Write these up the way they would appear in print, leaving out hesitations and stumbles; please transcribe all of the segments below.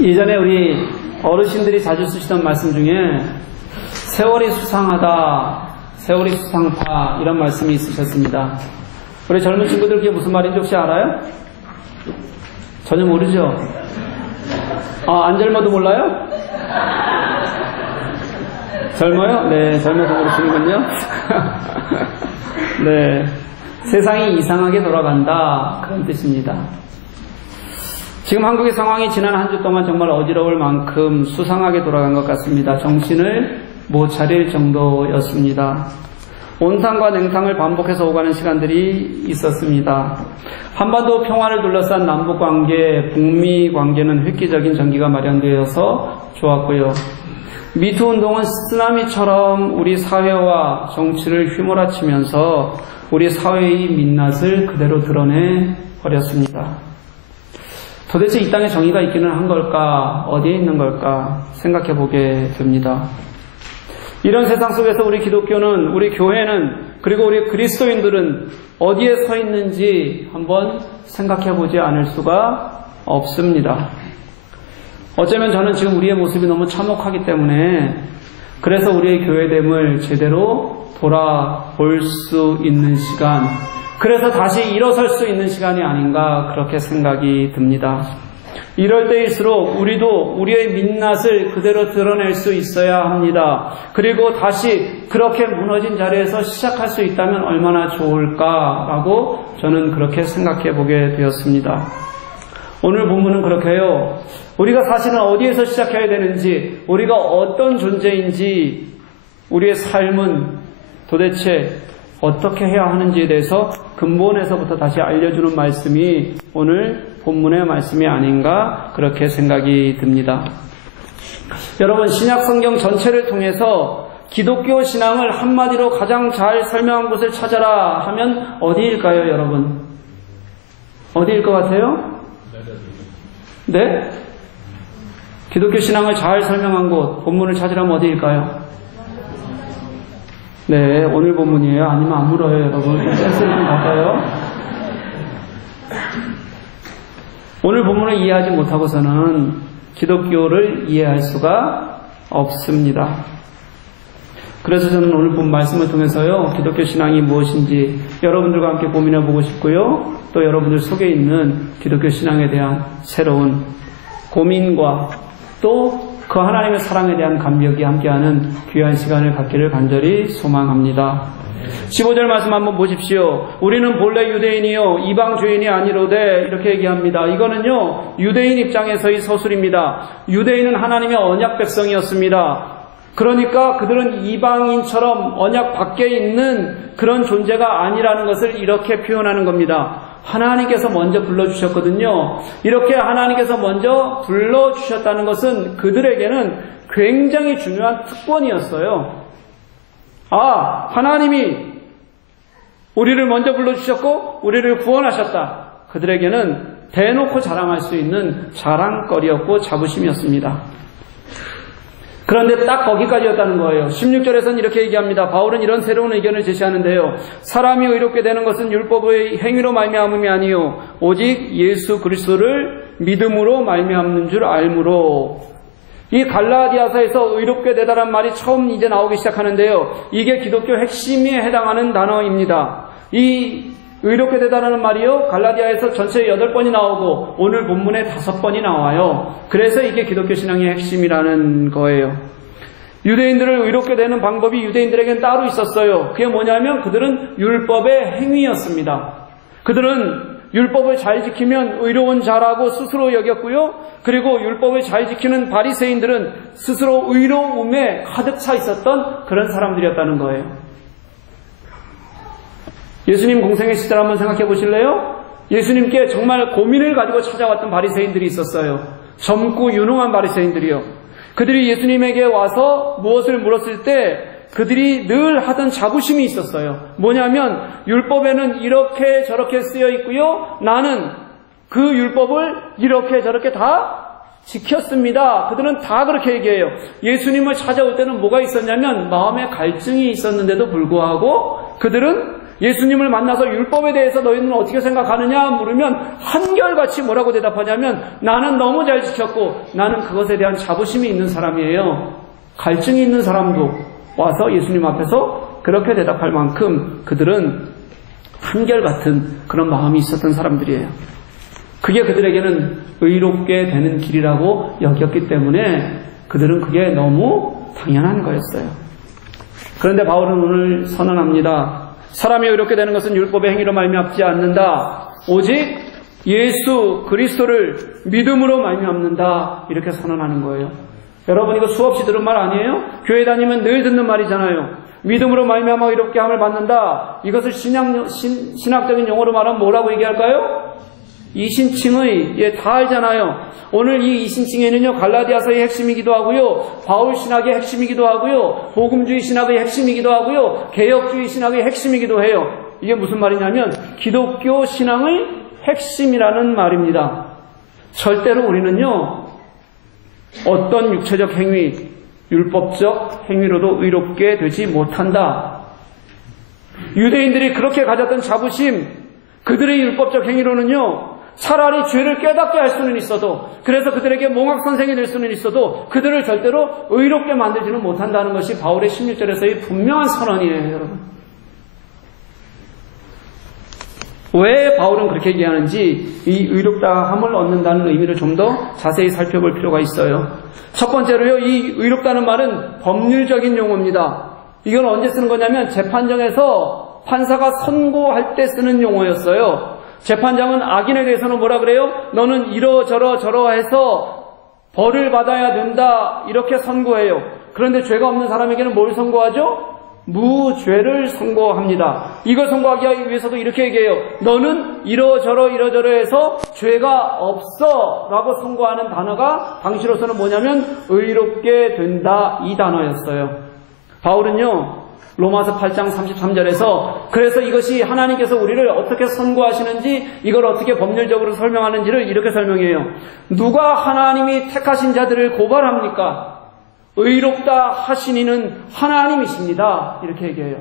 예전에 우리 어르신들이 자주 쓰시던 말씀 중에 세월이 수상하다, 세월이 수상파 이런 말씀이 있으셨습니다. 우리 젊은 친구들 그게 무슨 말인지 혹시 알아요? 전혀 모르죠? 안 젊어도 몰라요? 젊어요? 네, 젊어서 모르시는군요. 네, 세상이 이상하게 돌아간다 그런 뜻입니다. 지금 한국의 상황이 지난 한 주 동안 정말 어지러울 만큼 수상하게 돌아간 것 같습니다. 정신을 못 차릴 정도였습니다. 온탕과 냉탕을 반복해서 오가는 시간들이 있었습니다. 한반도 평화를 둘러싼 남북관계, 북미 관계는 획기적인 전기가 마련되어서 좋았고요. 미투 운동은 쓰나미처럼 우리 사회와 정치를 휘몰아치면서 우리 사회의 민낯을 그대로 드러내 버렸습니다. 도대체 이 땅에 정의가 있기는 한 걸까? 어디에 있는 걸까? 생각해 보게 됩니다. 이런 세상 속에서 우리 기독교는, 우리 교회는, 그리고 우리 그리스도인들은 어디에 서 있는지 한번 생각해 보지 않을 수가 없습니다. 어쩌면 저는 지금 우리의 모습이 너무 참혹하기 때문에 그래서 우리의 교회됨을 제대로 돌아볼 수 있는 시간, 그래서 다시 일어설 수 있는 시간이 아닌가 그렇게 생각이 듭니다. 이럴 때일수록 우리도 우리의 민낯을 그대로 드러낼 수 있어야 합니다. 그리고 다시 그렇게 무너진 자리에서 시작할 수 있다면 얼마나 좋을까라고 저는 그렇게 생각해 보게 되었습니다. 오늘 본문은 그렇게 해요. 우리가 사실은 어디에서 시작해야 되는지, 우리가 어떤 존재인지, 우리의 삶은 도대체 어떻게 해야 하는지에 대해서 근본에서부터 다시 알려주는 말씀이 오늘 본문의 말씀이 아닌가 그렇게 생각이 듭니다. 여러분, 신약 성경 전체를 통해서 기독교 신앙을 한마디로 가장 잘 설명한 곳을 찾아라 하면 어디일까요, 여러분? 어디일 것 같아요? 네? 기독교 신앙을 잘 설명한 곳, 본문을 찾으라면 어디일까요? 네, 오늘 본문이에요. 아니면 안 물어요, 여러분. 센스를 좀 바꿔요. 오늘 본문을 이해하지 못하고서는 기독교를 이해할 수가 없습니다. 그래서 저는 오늘 본 말씀을 통해서요, 기독교 신앙이 무엇인지 여러분들과 함께 고민해 보고 싶고요, 또 여러분들 속에 있는 기독교 신앙에 대한 새로운 고민과 또 그 하나님의 사랑에 대한 감격이 함께하는 귀한 시간을 갖기를 간절히 소망합니다. 15절 말씀 한번 보십시오. 우리는 본래 유대인이요 이방 주인이 아니로되 이렇게 얘기합니다. 이거는요 유대인 입장에서의 서술입니다. 유대인은 하나님의 언약 백성이었습니다. 그러니까 그들은 이방인처럼 언약 밖에 있는 그런 존재가 아니라는 것을 이렇게 표현하는 겁니다. 하나님께서 먼저 불러주셨거든요. 이렇게 하나님께서 먼저 불러주셨다는 것은 그들에게는 굉장히 중요한 특권이었어요. 하나님이 우리를 먼저 불러주셨고 우리를 구원하셨다. 그들에게는 대놓고 자랑할 수 있는 자랑거리였고 자부심이었습니다. 그런데 딱 거기까지였다는 거예요. 16절에서는 이렇게 얘기합니다. 바울은 이런 새로운 의견을 제시하는데요. 사람이 의롭게 되는 것은 율법의 행위로 말미암음이 아니요 오직 예수 그리스도를 믿음으로 말미암는 줄 알므로. 이 갈라디아서에서 의롭게 되다란 말이 처음 이제 나오기 시작하는데요. 이게 기독교 핵심에 해당하는 단어입니다. 이 의롭게 되다라는 말이요 갈라디아에서 전체 8번이 나오고 오늘 본문에 5번이 나와요. 그래서 이게 기독교 신앙의 핵심이라는 거예요. 유대인들을 의롭게 되는 방법이 유대인들에겐 따로 있었어요. 그게 뭐냐면 그들은 율법의 행위였습니다. 그들은 율법을 잘 지키면 의로운 자라고 스스로 여겼고요. 그리고 율법을 잘 지키는 바리새인들은 스스로 의로움에 가득 차 있었던 그런 사람들이었다는 거예요. 예수님 공생의 시절 한번 생각해 보실래요? 예수님께 정말 고민을 가지고 찾아왔던 바리새인들이 있었어요. 젊고 유능한 바리새인들이요. 그들이 예수님에게 와서 무엇을 물었을 때 그들이 늘 하던 자부심이 있었어요. 뭐냐면 율법에는 이렇게 저렇게 쓰여 있고요. 나는 그 율법을 이렇게 저렇게 다 지켰습니다. 그들은 다 그렇게 얘기해요. 예수님을 찾아올 때는 뭐가 있었냐면 마음에 갈증이 있었는데도 불구하고 그들은 예수님을 만나서 율법에 대해서 너희는 어떻게 생각하느냐 물으면 한결같이 뭐라고 대답하냐면 나는 너무 잘 지켰고 나는 그것에 대한 자부심이 있는 사람이에요. 갈증이 있는 사람도 와서 예수님 앞에서 그렇게 대답할 만큼 그들은 한결같은 그런 마음이 있었던 사람들이에요. 그게 그들에게는 의롭게 되는 길이라고 여겼기 때문에 그들은 그게 너무 당연한 거였어요. 그런데 바울은 오늘 선언합니다. 사람이 의롭게 되는 것은 율법의 행위로 말미암지 않는다. 오직 예수 그리스도를 믿음으로 말미암는다. 이렇게 선언하는 거예요. 여러분 이거 수없이 들은 말 아니에요? 교회 다니면 늘 듣는 말이잖아요. 믿음으로 말미암아 의롭게 함을 받는다. 이것을 신학적인 용어로 말하면 뭐라고 얘기할까요? 이신칭의, 다 알잖아요. 오늘 이 이신칭에는요, 갈라디아서의 핵심이기도 하고요, 바울 신학의 핵심이기도 하고요, 복음주의 신학의 핵심이기도 하고요, 개혁주의 신학의 핵심이기도 해요. 이게 무슨 말이냐면, 기독교 신앙의 핵심이라는 말입니다. 절대로 우리는요, 어떤 육체적 행위, 율법적 행위로도 의롭게 되지 못한다. 유대인들이 그렇게 가졌던 자부심, 그들의 율법적 행위로는요, 차라리 죄를 깨닫게 할 수는 있어도, 그래서 그들에게 몽학선생이 될 수는 있어도 그들을 절대로 의롭게 만들지는 못한다는 것이 바울의 16절에서의 분명한 선언이에요, 여러분. 왜 바울은 그렇게 얘기하는지 이 의롭다함을 얻는다는 의미를 좀 더 자세히 살펴볼 필요가 있어요. 첫 번째로요, 이 의롭다는 말은 법률적인 용어입니다. 이건 언제 쓰는 거냐면 재판정에서 판사가 선고할 때 쓰는 용어였어요. 재판장은 악인에 대해서는 뭐라 그래요? 너는 이러저러저러해서 벌을 받아야 된다 이렇게 선고해요. 그런데 죄가 없는 사람에게는 뭘 선고하죠? 무죄를 선고합니다. 이걸 선고하기 위해서도 이렇게 얘기해요. 너는 이러저러해서 죄가 없어 라고 선고하는 단어가 당시로서는 뭐냐면 의롭게 된다 이 단어였어요. 바울은요 로마서 8장 33절에서 그래서 이것이 하나님께서 우리를 어떻게 선고하시는지 이걸 어떻게 법률적으로 설명하는지를 이렇게 설명해요. 누가 하나님이 택하신 자들을 고발합니까? 의롭다 하신 이는 하나님이십니다. 이렇게 얘기해요.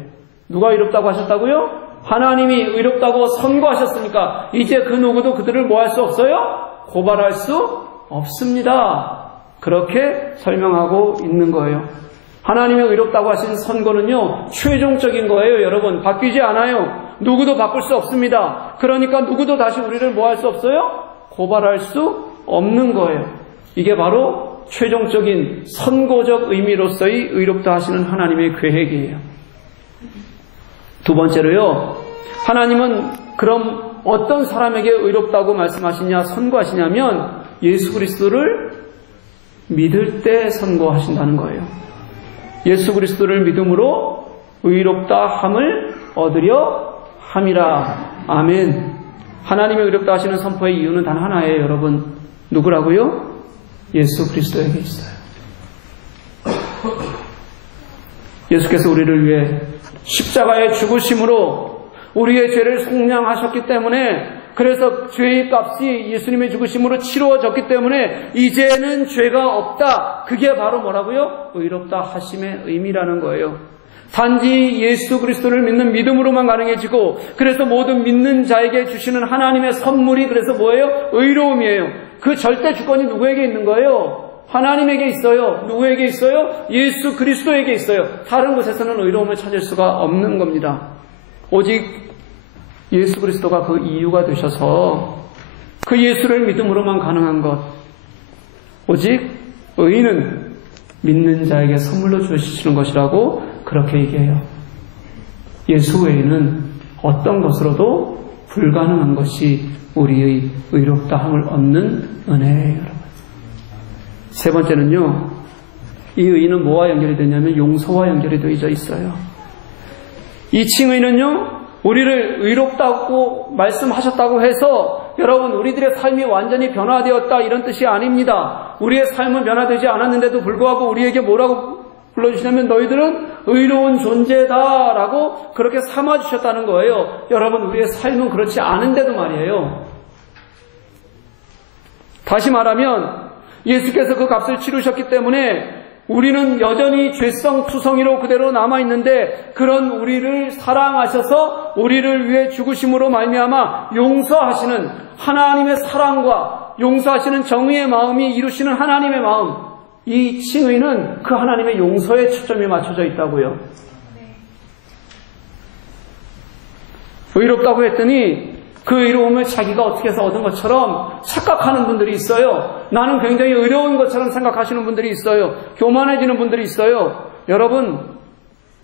누가 의롭다고 하셨다고요? 하나님이 의롭다고 선고하셨으니까 이제 그 누구도 그들을 뭐 할 수 없어요? 고발할 수 없습니다. 그렇게 설명하고 있는 거예요. 하나님의 의롭다고 하신 선고는요, 최종적인 거예요, 여러분. 바뀌지 않아요. 누구도 바꿀 수 없습니다. 그러니까 누구도 다시 우리를 뭐 할 수 없어요? 고발할 수 없는 거예요. 이게 바로 최종적인 선고적 의미로서의 의롭다 하시는 하나님의 계획이에요. 두 번째로요, 하나님은 그럼 어떤 사람에게 의롭다고 말씀하시냐, 선고하시냐면 예수 그리스도를 믿을 때 선고하신다는 거예요. 예수 그리스도를 믿음으로 의롭다 함을 얻으려 함이라. 아멘. 하나님의 의롭다 하시는 선포의 이유는 단 하나예요, 여러분. 누구라고요? 예수 그리스도에게 있어요. 예수께서 우리를 위해 십자가의 죽으심으로 우리의 죄를 속량하셨기 때문에, 그래서 죄의 값이 예수님의 죽으심으로 치루어졌기 때문에 이제는 죄가 없다. 그게 바로 뭐라고요? 의롭다 하심의 의미라는 거예요. 단지 예수 그리스도를 믿는 믿음으로만 가능해지고, 그래서 모든 믿는 자에게 주시는 하나님의 선물이 그래서 뭐예요? 의로움이에요. 그 절대 주권이 누구에게 있는 거예요? 하나님에게 있어요. 누구에게 있어요? 예수 그리스도에게 있어요. 다른 곳에서는 의로움을 찾을 수가 없는 겁니다. 오직 예수 그리스도가 그 이유가 되셔서 그 예수를 믿음으로만 가능한 것. 오직 의는 믿는 자에게 선물로 주시는 것이라고 그렇게 얘기해요. 예수 외에는 어떤 것으로도 불가능한 것이 우리의 의롭다함을 얻는 은혜예요, 여러분. 세 번째는요, 이 의는 뭐와 연결이 되냐면 용서와 연결이 되어 있어요. 이 칭의는요, 우리를 의롭다고 말씀하셨다고 해서 여러분 우리들의 삶이 완전히 변화되었다 이런 뜻이 아닙니다. 우리의 삶은 변화되지 않았는데도 불구하고 우리에게 뭐라고 불러주시냐면 너희들은 의로운 존재다라고 그렇게 삼아주셨다는 거예요. 여러분 우리의 삶은 그렇지 않은데도 말이에요. 다시 말하면 예수께서 그 값을 치르셨기 때문에 우리는 여전히 죄성 투성이로 그대로 남아있는데 그런 우리를 사랑하셔서 우리를 위해 죽으심으로 말미암아 용서하시는 하나님의 사랑과 용서하시는 정의의 마음이 이루시는 하나님의 마음, 이 칭의는 그 하나님의 용서에 초점이 맞춰져 있다고요. 의롭다고 했더니 그 의로움을 자기가 어떻게 해서 얻은 것처럼 착각하는 분들이 있어요. 나는 굉장히 의로운 것처럼 생각하시는 분들이 있어요. 교만해지는 분들이 있어요. 여러분,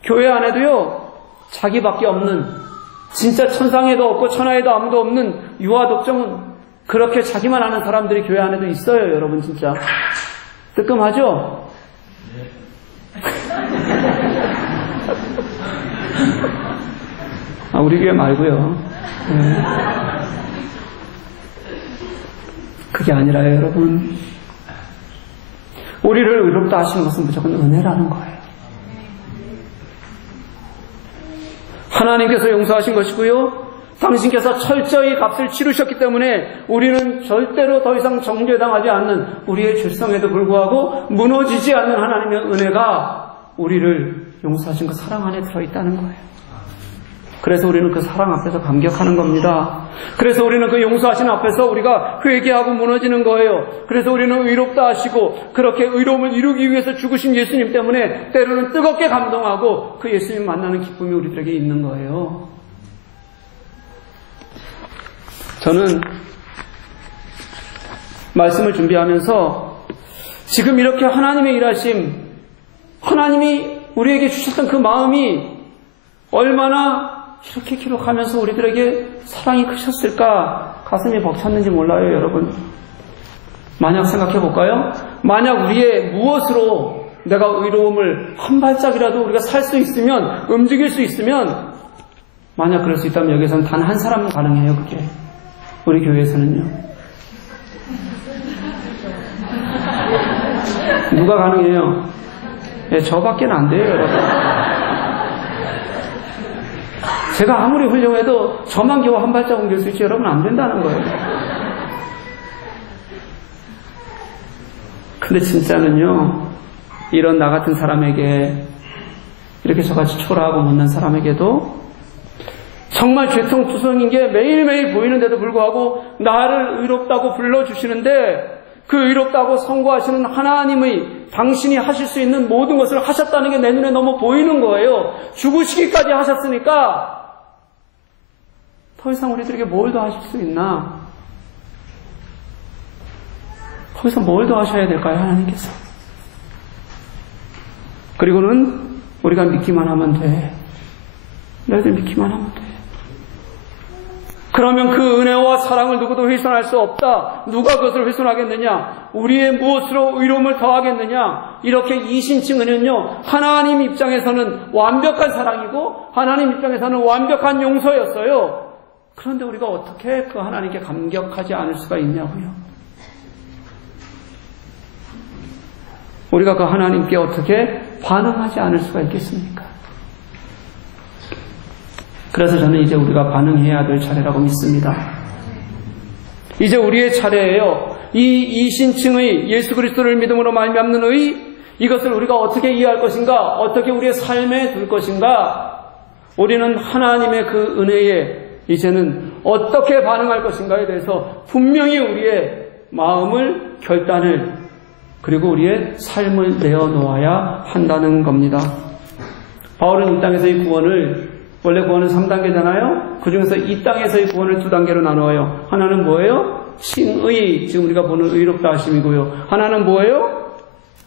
교회 안에도요, 자기밖에 없는, 진짜 천상에도 없고 천하에도 아무도 없는 유아독정은 그렇게 자기만 아는 사람들이 교회 안에도 있어요. 여러분, 진짜 뜨끔하죠? 우리 교회 말고요. 네. 그게 아니라요, 여러분. 우리를 의롭다 하시는 것은 무조건 은혜라는 거예요. 하나님께서 용서하신 것이고요. 당신께서 철저히 값을 치르셨기 때문에 우리는 절대로 더 이상 정죄당하지 않는 우리의 죄성에도 불구하고 무너지지 않는 하나님의 은혜가 우리를 용서하신 그 사랑 안에 들어있다는 거예요. 그래서 우리는 그 사랑 앞에서 감격하는 겁니다. 그래서 우리는 그 용서하신 앞에서 우리가 회개하고 무너지는 거예요. 그래서 우리는 의롭다 하시고 그렇게 의로움을 이루기 위해서 죽으신 예수님 때문에 때로는 뜨겁게 감동하고 그 예수님 만나는 기쁨이 우리들에게 있는 거예요. 저는 말씀을 준비하면서 지금 이렇게 하나님의 일하심, 하나님이 우리에게 주셨던 그 마음이 얼마나 이렇게 기록하면서 우리들에게 사랑이 크셨을까 가슴이 벅찼는지 몰라요, 여러분. 만약 생각해 볼까요? 만약 우리의 무엇으로 내가 의로움을 한 발짝이라도 우리가 살 수 있으면, 움직일 수 있으면, 만약 그럴 수 있다면 여기서는 단 한 사람은 가능해요, 그게. 우리 교회에서는요. 누가 가능해요? 예, 저밖에는 안 돼요, 여러분. 제가 아무리 훌륭해도 저만 겨우 한 발짝 옮길 수 있지 여러분 안 된다는 거예요. 근데 진짜는요, 이런 나 같은 사람에게, 이렇게 저같이 초라하고 못난 사람에게도 정말 죄성투성인 게 매일매일 보이는데도 불구하고 나를 의롭다고 불러주시는데 그 의롭다고 선고하시는 하나님의 당신이 하실 수 있는 모든 것을 하셨다는 게 내 눈에 너무 보이는 거예요. 죽으시기까지 하셨으니까 더 이상 우리들에게 뭘 더 하실 수 있나? 더 이상 뭘 더 하셔야 될까요, 하나님께서? 그리고는 우리가 믿기만 하면 돼. 너희들 믿기만 하면 돼. 그러면 그 은혜와 사랑을 누구도 훼손할 수 없다. 누가 그것을 훼손하겠느냐? 우리의 무엇으로 의로움을 더하겠느냐? 이렇게 이신칭은요, 하나님 입장에서는 완벽한 사랑이고 하나님 입장에서는 완벽한 용서였어요. 그런데 우리가 어떻게 그 하나님께 감격하지 않을 수가 있냐고요? 우리가 그 하나님께 어떻게 반응하지 않을 수가 있겠습니까? 그래서 저는 이제 우리가 반응해야 될 차례라고 믿습니다. 이제 우리의 차례예요. 이 이신칭의 예수 그리스도를 믿음으로 말미암는 의, 이것을 우리가 어떻게 이해할 것인가, 어떻게 우리의 삶에 둘 것인가, 우리는 하나님의 그 은혜에 이제는 어떻게 반응할 것인가에 대해서 분명히 우리의 마음을, 결단을, 그리고 우리의 삶을 내어놓아야 한다는 겁니다. 바울은 이 땅에서의 구원을, 원래 구원은 3단계잖아요. 그 중에서 이 땅에서의 구원을 2단계로 나누어요. 하나는 뭐예요? 칭의, 지금 우리가 보는 의롭다 하심이고요. 하나는 뭐예요?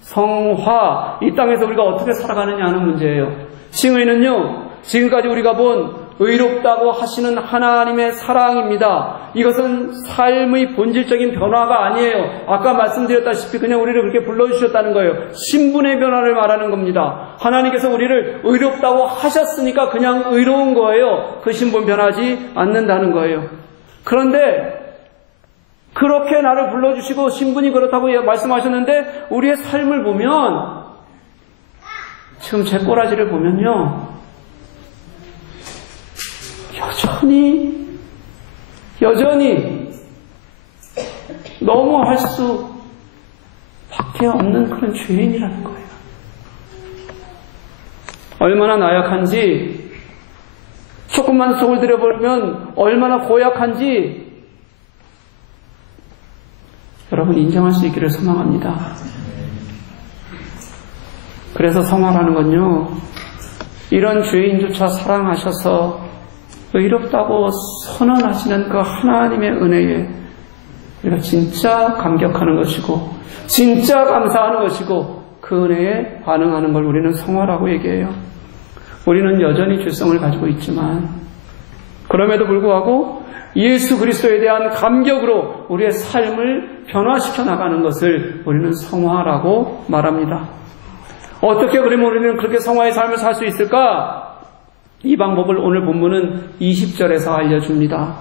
성화, 이 땅에서 우리가 어떻게 살아가느냐 하는 문제예요. 칭의는요, 지금까지 우리가 본 의롭다고 하시는 하나님의 사랑입니다. 이것은 삶의 본질적인 변화가 아니에요. 아까 말씀드렸다시피 그냥 우리를 그렇게 불러주셨다는 거예요. 신분의 변화를 말하는 겁니다. 하나님께서 우리를 의롭다고 하셨으니까 그냥 의로운 거예요. 그 신분 변하지 않는다는 거예요. 그런데 그렇게 나를 불러주시고 신분이 그렇다고 말씀하셨는데 우리의 삶을 보면, 지금 제 꼬라지를 보면요, 여전히 너무 할 수밖에 없는 그런 죄인이라는 거예요. 얼마나 나약한지, 조금만 속을 들여보면 얼마나 고약한지 여러분 인정할 수 있기를 소망합니다. 그래서 성화라는 건요, 이런 죄인조차 사랑하셔서 의롭다고 선언하시는 그 하나님의 은혜에 우리가 진짜 감격하는 것이고 진짜 감사하는 것이고 그 은혜에 반응하는 걸 우리는 성화라고 얘기해요. 우리는 여전히 죄성을 가지고 있지만 그럼에도 불구하고 예수 그리스도에 대한 감격으로 우리의 삶을 변화시켜 나가는 것을 우리는 성화라고 말합니다. 어떻게 그러면 우리는 그렇게 성화의 삶을 살 수 있을까? 이 방법을 오늘 본문은 20절에서 알려줍니다.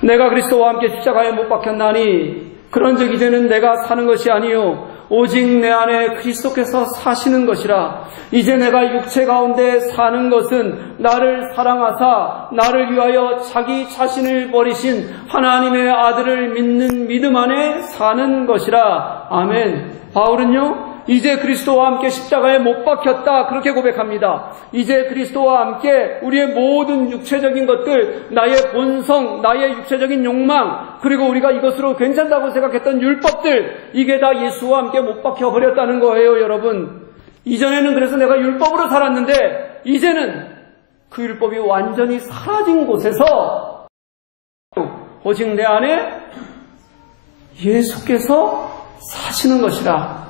내가 그리스도와 함께 십자가에 못 박혔나니 그런즉 이제는 내가 사는 것이 아니요 오직 내 안에 그리스도께서 사시는 것이라. 이제 내가 육체 가운데 사는 것은 나를 사랑하사 나를 위하여 자기 자신을 버리신 하나님의 아들을 믿는 믿음 안에 사는 것이라. 아멘. 바울은요, 이제 그리스도와 함께 십자가에 못 박혔다 그렇게 고백합니다. 이제 그리스도와 함께 우리의 모든 육체적인 것들, 나의 본성, 나의 육체적인 욕망, 그리고 우리가 이것으로 괜찮다고 생각했던 율법들, 이게 다 예수와 함께 못 박혀 버렸다는 거예요. 여러분, 이전에는 그래서 내가 율법으로 살았는데 이제는 그 율법이 완전히 사라진 곳에서 오직 내 안에 예수께서 사시는 것이라.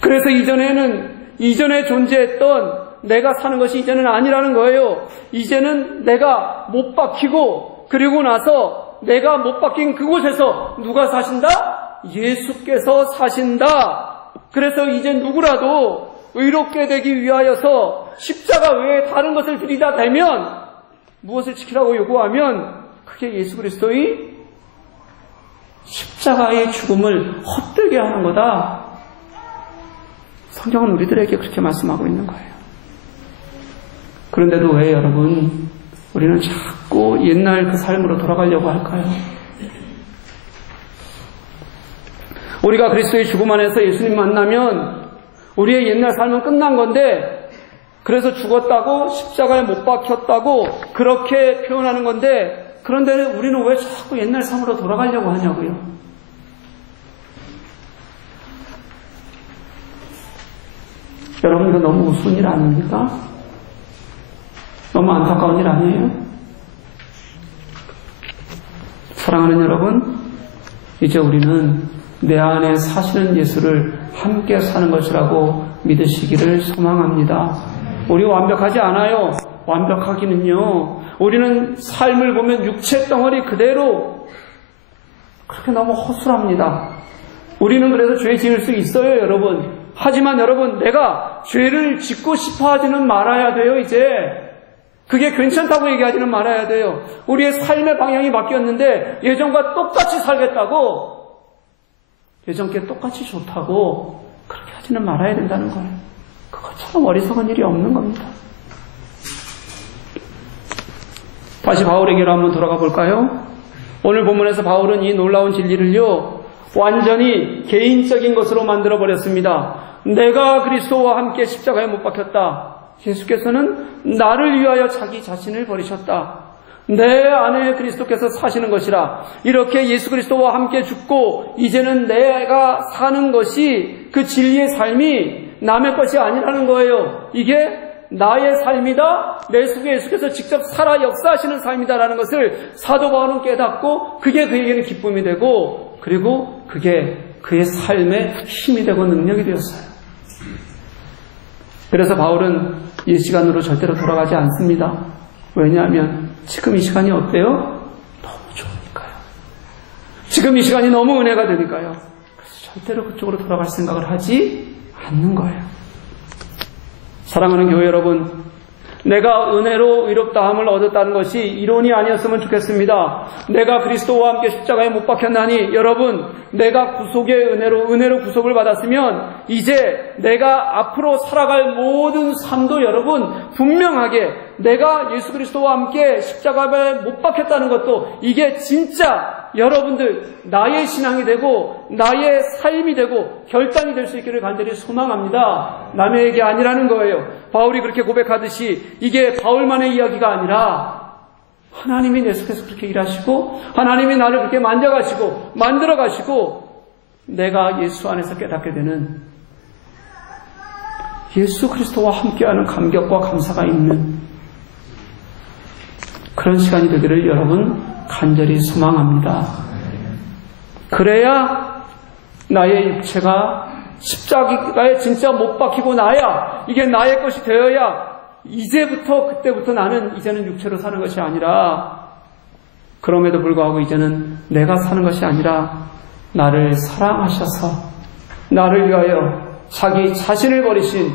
그래서 이전에 존재했던 내가 사는 것이 이제는 아니라는 거예요. 이제는 내가 못 박히고, 그리고 나서 내가 못 박힌 그곳에서 누가 사신다? 예수께서 사신다. 그래서 이제 누구라도 의롭게 되기 위하여서 십자가 외에 다른 것을 들이다 대면, 무엇을 지키라고 요구하면 그게 예수 그리스도의 십자가의 죽음을 헛되게 하는 거다. 성경은 우리들에게 그렇게 말씀하고 있는 거예요. 그런데도 왜 여러분 우리는 자꾸 옛날 그 삶으로 돌아가려고 할까요? 우리가 그리스도의 죽음 안에서 예수님 만나면 우리의 옛날 삶은 끝난 건데, 그래서 죽었다고 십자가에 못 박혔다고 그렇게 표현하는 건데, 그런데 우리는 왜 자꾸 옛날 삶으로 돌아가려고 하냐고요. 여러분, 이거 너무 우스운 일 아닙니까? 너무 안타까운 일 아니에요? 사랑하는 여러분, 이제 우리는 내 안에 사시는 예수를 함께 사는 것이라고 믿으시기를 소망합니다. 우리 완벽하지 않아요. 완벽하기는요, 우리는 삶을 보면 육체 덩어리 그대로 그렇게 너무 허술합니다. 우리는 그래서 죄 지을 수 있어요, 여러분. 하지만 여러분, 내가 죄를 짓고 싶어 하지는 말아야 돼요. 이제 그게 괜찮다고 얘기하지는 말아야 돼요. 우리의 삶의 방향이 바뀌었는데 예전과 똑같이 살겠다고, 예전께 똑같이 좋다고 그렇게 하지는 말아야 된다는 거예요. 그것처럼 어리석은 일이 없는 겁니다. 다시 바울에게로 한번 돌아가 볼까요? 오늘 본문에서 바울은 이 놀라운 진리를요, 완전히 개인적인 것으로 만들어 버렸습니다. 내가 그리스도와 함께 십자가에 못 박혔다. 예수께서는 나를 위하여 자기 자신을 버리셨다. 내 안에 그리스도께서 사시는 것이라. 이렇게 예수 그리스도와 함께 죽고 이제는 내가 사는 것이, 그 진리의 삶이 남의 것이 아니라는 거예요. 이게 나의 삶이다, 내 속에 예수께서 직접 살아 역사하시는 삶이다라는 것을 사도 바울은 깨닫고, 그게 그에게는 기쁨이 되고, 그리고 그게 그의 삶의 힘이 되고 능력이 되었어요. 그래서 바울은 이 시간으로 절대로 돌아가지 않습니다. 왜냐하면 지금 이 시간이 어때요? 너무 좋으니까요. 지금 이 시간이 너무 은혜가 되니까요. 그래서 절대로 그쪽으로 돌아갈 생각을 하지 않는 거예요. 사랑하는 교회 여러분, 내가 은혜로 의롭다함을 얻었다는 것이 이론이 아니었으면 좋겠습니다. 내가 그리스도와 함께 십자가에 못 박혔나니, 여러분, 내가 구속의 은혜로 구속을 받았으면 이제 내가 앞으로 살아갈 모든 삶도 여러분 분명하게 내가 예수 그리스도와 함께 십자가에 못 박혔다는 것도, 이게 진짜 여러분들 나의 신앙이 되고 나의 삶이 되고 결단이 될 수 있기를 간절히 소망합니다. 남의 얘기 아니라는 거예요. 바울이 그렇게 고백하듯이 이게 바울만의 이야기가 아니라 하나님이 내 속에서 그렇게 일하시고 하나님이 나를 그렇게 만져가시고 만들어가시고 내가 예수 안에서 깨닫게 되는 예수 그리스도와 함께하는 감격과 감사가 있는 그런 시간이 되기를 여러분 간절히 소망합니다. 그래야 나의 육체가 십자가에 진짜 못 박히고 나야 이게 나의 것이 되어야 이제부터 그때부터 나는 이제는 육체로 사는 것이 아니라 그럼에도 불구하고 이제는 내가 사는 것이 아니라 나를 사랑하셔서 나를 위하여 자기 자신을 버리신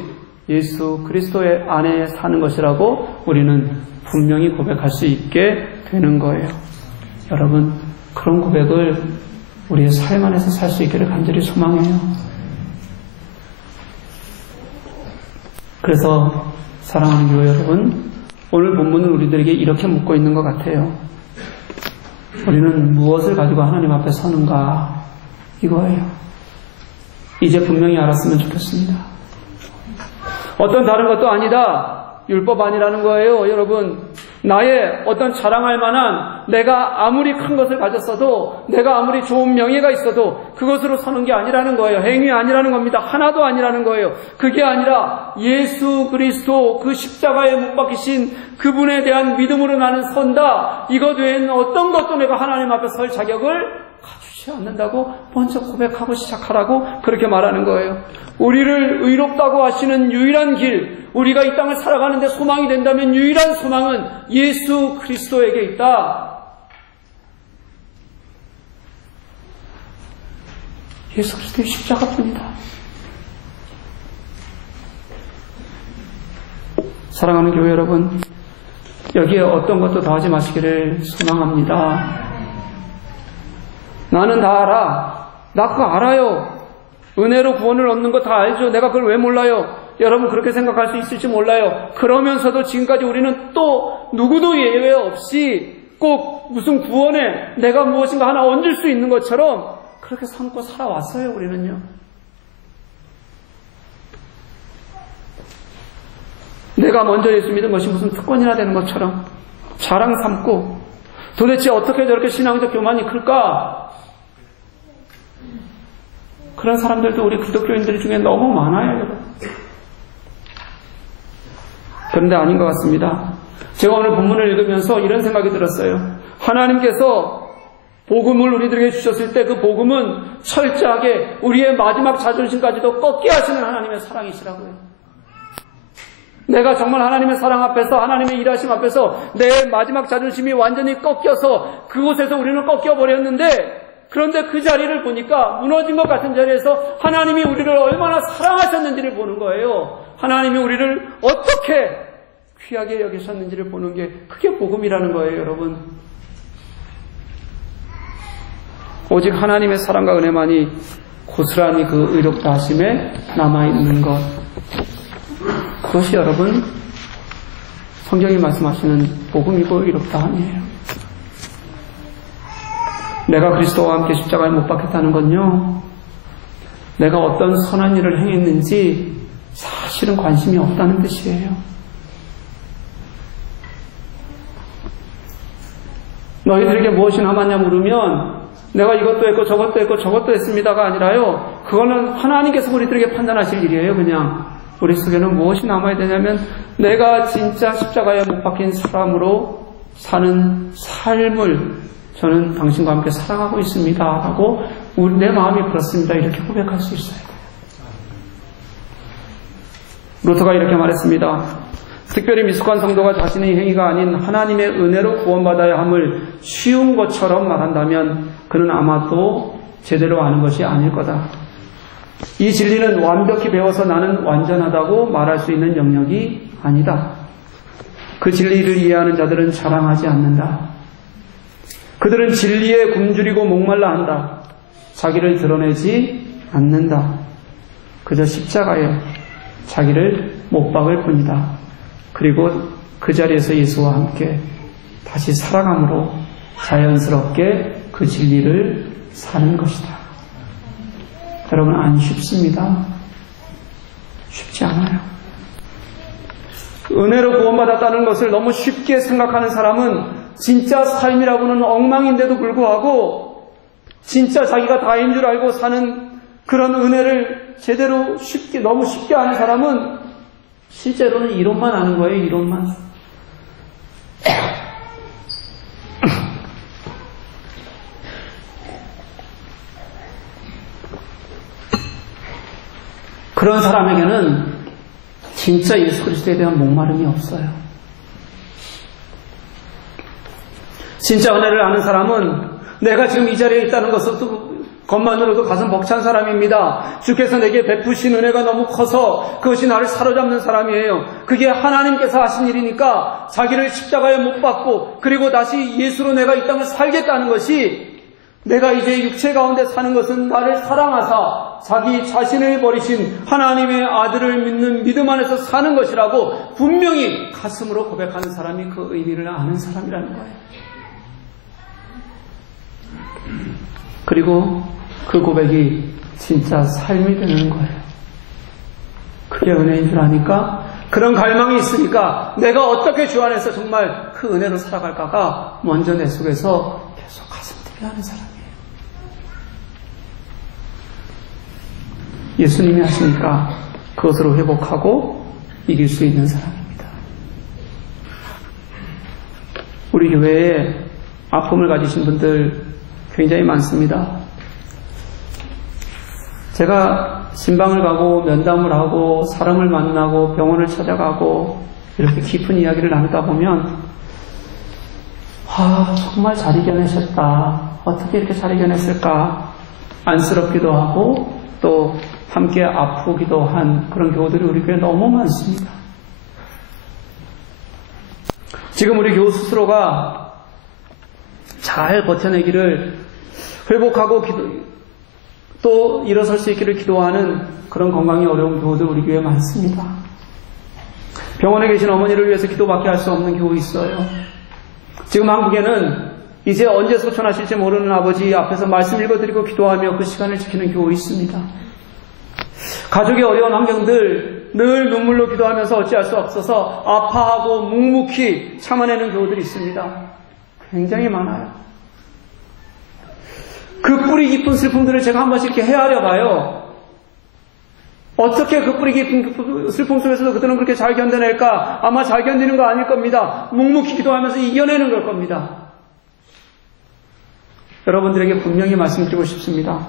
예수 그리스도의 안에 사는 것이라고 우리는 분명히 고백할 수 있게 되는 거예요. 여러분 그런 고백을 우리의 삶 안에서 살 수 있기를 간절히 소망해요. 그래서 사랑하는 교회 여러분, 오늘 본문은 우리들에게 이렇게 묻고 있는 것 같아요. 우리는 무엇을 가지고 하나님 앞에 서는가? 이거예요. 이제 분명히 알았으면 좋겠습니다. 어떤 다른 것도 아니다. 율법 아니라는 거예요. 여러분, 나의 어떤 자랑할 만한 내가 아무리 큰 것을 가졌어도 내가 아무리 좋은 명예가 있어도 그것으로 서는 게 아니라는 거예요. 행위 아니라는 겁니다. 하나도 아니라는 거예요. 그게 아니라 예수 그리스도 그 십자가에 못 박히신 그분에 대한 믿음으로 나는 선다. 이것 외에는 어떤 것도 내가 하나님 앞에 설 자격을 갖추지 않는다고 먼저 고백하고 시작하라고 그렇게 말하는 거예요. 우리를 의롭다고 하시는 유일한 길, 우리가 이 땅을 살아가는데 소망이 된다면 유일한 소망은 예수 그리스도에게 있다. 예수 그리스도의 십자가뿐이다. 사랑하는 교회 여러분, 여기에 어떤 것도 더하지 마시기를 소망합니다. 나는 다 알아. 나 그거 알아요. 은혜로 구원을 얻는 거 다 알죠. 내가 그걸 왜 몰라요? 여러분 그렇게 생각할 수 있을지 몰라요. 그러면서도 지금까지 우리는 또 누구도 예외 없이 꼭 무슨 구원에 내가 무엇인가 하나 얹을 수 있는 것처럼 그렇게 삼고 살아왔어요. 우리는요. 내가 먼저 예수 믿은 것이 무슨 특권이나 되는 것처럼 자랑 삼고 도대체 어떻게 저렇게 신앙적 교만이 클까? 그런 사람들도 우리 기독교인들 중에 너무 많아요. 여러분. 그런데 아닌 것 같습니다. 제가 오늘 본문을 읽으면서 이런 생각이 들었어요. 하나님께서 복음을 우리들에게 주셨을 때 그 복음은 철저하게 우리의 마지막 자존심까지도 꺾게 하시는 하나님의 사랑이시라고요. 내가 정말 하나님의 사랑 앞에서 하나님의 일하심 앞에서 내 마지막 자존심이 완전히 꺾여서 그곳에서 우리는 꺾여버렸는데 그런데 그 자리를 보니까 무너진 것 같은 자리에서 하나님이 우리를 얼마나 사랑하셨는지를 보는 거예요. 하나님이 우리를 어떻게 귀하게 여기셨는지를 보는 게 그게 복음이라는 거예요. 여러분. 오직 하나님의 사랑과 은혜만이 고스란히 그 의롭다 하심에 남아있는 것, 그것이 여러분 성경이 말씀하시는 복음이고 의롭다 함이에요. 내가 그리스도와 함께 십자가에 못 박혔다는 건요, 내가 어떤 선한 일을 행했는지 사실은 관심이 없다는 뜻이에요. 너희들에게 무엇이 남았냐 물으면 내가 이것도 했고 저것도 했고 저것도 했습니다가 아니라요, 그거는 하나님께서 우리들에게 판단하실 일이에요. 그냥 우리 속에는 무엇이 남아야 되냐면 내가 진짜 십자가에 못 박힌 사람으로 사는 삶을 저는 당신과 함께 사랑하고 있습니다 하고 내 마음이 그렇습니다 이렇게 고백할 수 있어요. 루터가 이렇게 말했습니다. 특별히 미숙한 성도가 자신의 행위가 아닌 하나님의 은혜로 구원받아야 함을 쉬운 것처럼 말한다면 그는 아마도 제대로 아는 것이 아닐 거다. 이 진리는 완벽히 배워서 나는 완전하다고 말할 수 있는 영역이 아니다. 그 진리를 이해하는 자들은 자랑하지 않는다. 그들은 진리에 굶주리고 목말라 한다. 자기를 드러내지 않는다. 그저 십자가에 자기를 못 박을 뿐이다. 그리고 그 자리에서 예수와 함께 다시 살아감으로 자연스럽게 그 진리를 사는 것이다. 여러분, 안 쉽습니다. 쉽지 않아요. 은혜로 구원받았다는 것을 너무 쉽게 생각하는 사람은 진짜 삶이라고는 엉망인데도 불구하고 진짜 자기가 다인 줄 알고 사는 그런 은혜를 제대로 쉽게, 너무 쉽게 아는 사람은 실제로는 이론만 아는 거예요. 이론만. 그런 사람에게는 진짜 예수 그리스도에 대한 목마름이 없어요. 진짜 은혜를 아는 사람은 내가 지금 이 자리에 있다는 것만으로도 가슴 벅찬 사람입니다. 주께서 내게 베푸신 은혜가 너무 커서 그것이 나를 사로잡는 사람이에요. 그게 하나님께서 하신 일이니까 자기를 십자가에 못 박고 그리고 다시 예수로 내가 이 땅을 살겠다는 것이, 내가 이제 육체 가운데 사는 것은 나를 사랑하사 자기 자신을 버리신 하나님의 아들을 믿는 믿음 안에서 사는 것이라고 분명히 가슴으로 고백하는 사람이 그 의미를 아는 사람이라는 거예요. 그리고 그 고백이 진짜 삶이 되는 거예요. 그게 은혜인 줄 아니까, 그런 갈망이 있으니까 내가 어떻게 주 안에서 정말 그 은혜로 살아갈까가 먼저 내 속에서 계속 가슴 뛰게 하는 사람이에요. 예수님이 하시니까 그것으로 회복하고 이길 수 있는 사람입니다. 우리 교회에 아픔을 가지신 분들 굉장히 많습니다. 제가 신방을 가고 면담을 하고 사람을 만나고 병원을 찾아가고 이렇게 깊은 이야기를 나누다 보면 정말 잘 이겨내셨다. 어떻게 이렇게 잘 이겨냈을까? 안쓰럽기도 하고 또 함께 아프기도 한 그런 교우들이 우리 교회에 너무 많습니다. 지금 우리 교우 스스로가 잘 버텨내기를, 회복하고 또 일어설 수 있기를 기도하는 그런 건강이 어려운 교우들 우리 교회에 많습니다. 병원에 계신 어머니를 위해서 기도밖에 할 수 없는 교우 있어요. 지금 한국에는 이제 언제 소천하실지 모르는 아버지 앞에서 말씀 읽어드리고 기도하며 그 시간을 지키는 교우 있습니다. 가족의 어려운 환경들 늘 눈물로 기도하면서 어찌할 수 없어서 아파하고 묵묵히 참아내는 교우들이 있습니다. 굉장히 많아요. 그 뿌리 깊은 슬픔들을 제가 한 번씩 이렇게 헤아려 봐요. 어떻게 그 뿌리 깊은 슬픔 속에서도 그들은 그렇게 잘 견뎌낼까? 아마 잘 견디는 거 아닐 겁니다. 묵묵히 기도하면서 이겨내는 걸 겁니다. 여러분들에게 분명히 말씀드리고 싶습니다.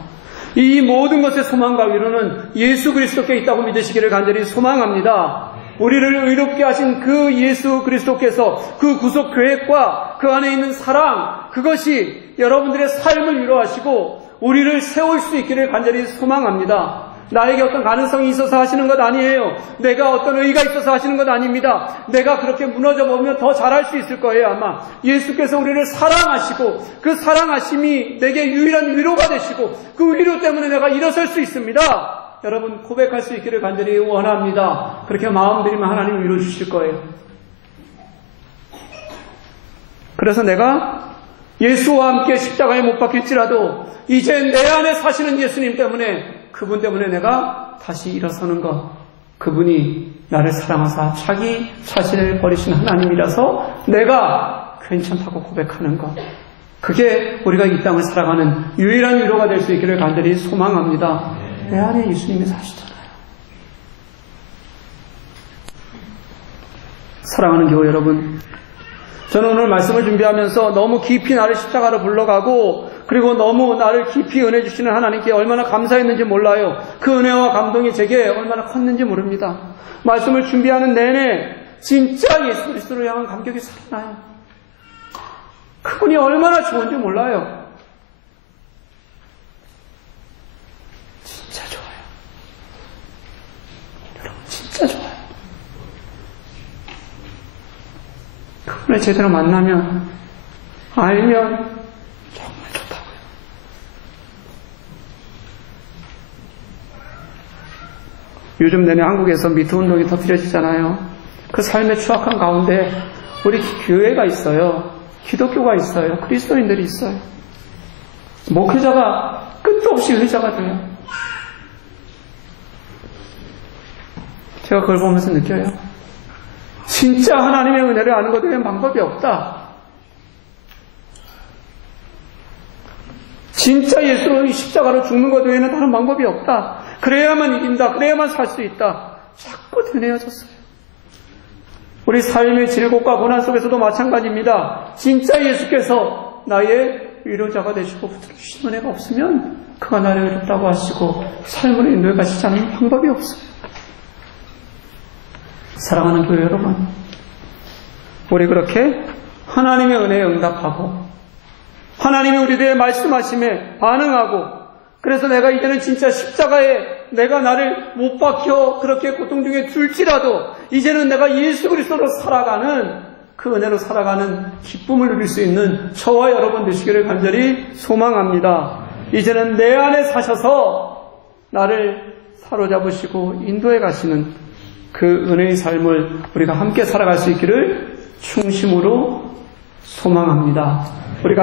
이 모든 것의 소망과 위로는 예수 그리스도께 있다고 믿으시기를 간절히 소망합니다. 우리를 의롭게 하신 그 예수 그리스도께서 그 구속 계획과 그 안에 있는 사랑, 그것이 여러분들의 삶을 위로하시고 우리를 세울 수 있기를 간절히 소망합니다. 나에게 어떤 가능성이 있어서 하시는 것 아니에요. 내가 어떤 의의가 있어서 하시는 것 아닙니다. 내가 그렇게 무너져 보면 더 잘할 수 있을 거예요. 아마 예수께서 우리를 사랑하시고 그 사랑하심이 내게 유일한 위로가 되시고 그 위로 때문에 내가 일어설 수 있습니다. 여러분, 고백할 수 있기를 간절히 원합니다. 그렇게 마음들이면 하나님 위로 주실 거예요. 그래서 내가 예수와 함께 십자가에 못 박힐지라도 이제 내 안에 사시는 예수님 때문에, 그분 때문에 내가 다시 일어서는 것, 그분이 나를 사랑하사 자기 자신을 버리신 하나님이라서 내가 괜찮다고 고백하는 것, 그게 우리가 이 땅을 살아가는 유일한 위로가 될 수 있기를 간절히 소망합니다. 내 안에 예수님이 사시잖아요. 사랑하는 교회 여러분, 저는 오늘 말씀을 준비하면서 너무 깊이 나를 십자가로 불러가고 그리고 너무 나를 깊이 은혜 주시는 하나님께 얼마나 감사했는지 몰라요. 그 은혜와 감동이 제게 얼마나 컸는지 모릅니다. 말씀을 준비하는 내내 진짜 예수 그리스도를 향한 감격이 살아나요. 그분이 얼마나 좋은지 몰라요. 진짜 좋아요. 여러분, 진짜 좋아요. 그분을 제대로 만나면, 알면 정말 좋다고요. 요즘 내내 한국에서 미투 운동이 터뜨려지잖아요. 그 삶의 추악한 가운데 우리 교회가 있어요. 기독교가 있어요. 그리스도인들이 있어요. 목회자가 끝도 없이 의자가 돼요. 제가 그걸 보면서 느껴요. 진짜 하나님의 은혜를 아는 것 외에는 방법이 없다. 진짜 예수로 십자가로 죽는 것 외에는 다른 방법이 없다. 그래야만 이긴다. 그래야만 살 수 있다. 자꾸 되뇌어졌어요. 우리 삶의 질곡과 고난 속에서도 마찬가지입니다. 진짜 예수께서 나의 위로자가 되시고 붙들어주신 은혜가 없으면 그가 나를 외롭다고 하시고 삶으로 인도해 가시지 않는 방법이 없어요. 사랑하는 교회 여러분, 우리 그렇게 하나님의 은혜에 응답하고 하나님이 우리들의 말씀하심에 반응하고, 그래서 내가 이제는 진짜 십자가에 내가 나를 못 박혀 그렇게 고통 중에 둘지라도 이제는 내가 예수 그리스도로 살아가는, 그 은혜로 살아가는 기쁨을 누릴 수 있는 저와 여러분 되시기를 간절히 소망합니다. 이제는 내 안에 사셔서 나를 사로잡으시고 인도해 가시는 그 은혜의 삶을 우리가 함께 살아갈 수 있기를 충심으로 소망합니다. 우리가